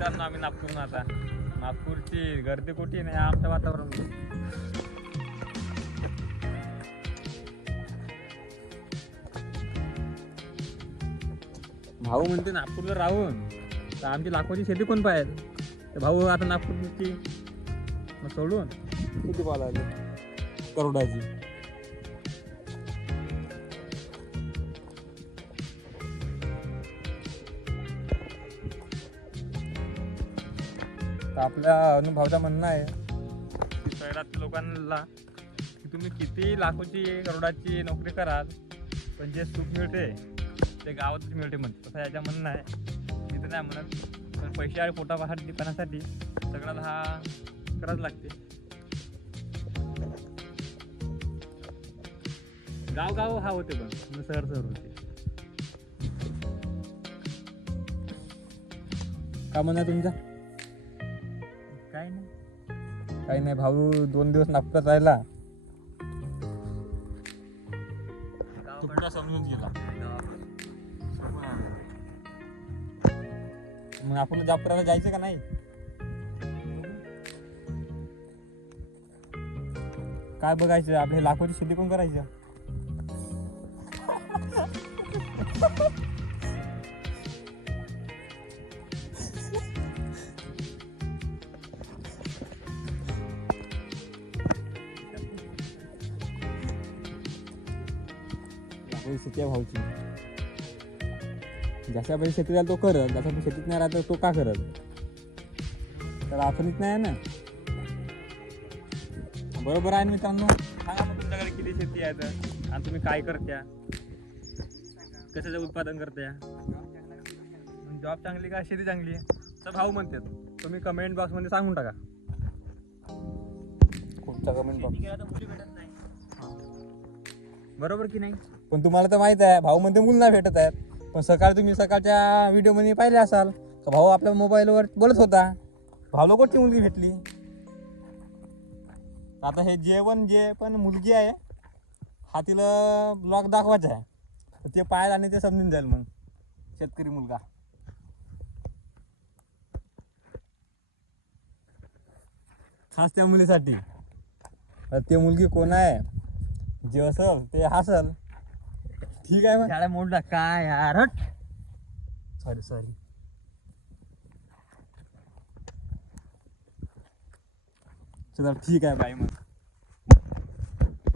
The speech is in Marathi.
मित्रांनो आम्ही नागपूरहून आता नागपूरची गर्दी कुठे नाही आमच्या वातावरण. भाऊ म्हणते नागपूरला राहून तर आमची लाखोची शेती कोण पाहिजे. तर भाऊ आता नागपूरची सोडून किती पाहिला करोडाची. आपल्या अनुभवाचं म्हणणं आहे की शहरातल्या लोकांना की तुम्ही किती लाखोची करोडाची नोकरी कराल पण जे सुख मिळते ते गावातच मिळते म्हणते. तसं याच्या म्हणणं आहे. मी तर नाही म्हणत पण पैसे आणि पोटापासाठी दुकानासाठी सगळ्याला हा करावंच लागते. गाव हा होते पण शहर होते. का म्हणा तुमचा काही नाही. भाऊ 2 दिवस नागपुरात राहिला तुकडा समजून गेला. मग आपण जॉब करायला जायचं का नाही. काय बघायचं आपल्या लाखोची शेती कोण करायचं. शेती आहे भाऊची. जशा पैसे शेती राहिला तो करत जसा पण शेतीत नाही राहत तो का करत. तर आपणच नाही ना. बरोबर आहे मित्रांनो. सांगा मग तुमच्याकडे किती शेती आहे तर आणि तुम्ही काय करत्या कशाचं उत्पादन करत्या. जॉब चांगली का शेती चांगली आहे तर भाऊ म्हणतात. तुम्ही कमेंट बॉक्स मध्ये सांगून टाका. कोणता कमेंट बॉक्स बरोबर की नाही. पण तुम्हाला तर माहित आहे भाऊ म्हणते मुलं नाही भेटत आहेत. पण तुम्ही सकाळच्या व्हिडिओ मध्ये पाहिले असाल तर भाऊ आपल्या मोबाईलवर बोलत होता. भाऊला कोणती मुलगी भेटली. आता हे जे पण मुलगी आहे हा तिला ब्लॉग दाखवायचा आहे तर ते पाहायला आणि ते समजून जाईल. मग शेतकरी मुलगा खास त्या मुलीसाठी. ते मुलगी कोण आहे जे असल ते हसल. ठीक आहे मग मोडला काय यार. हट सॉरी चला ठीक आहे बाय मग.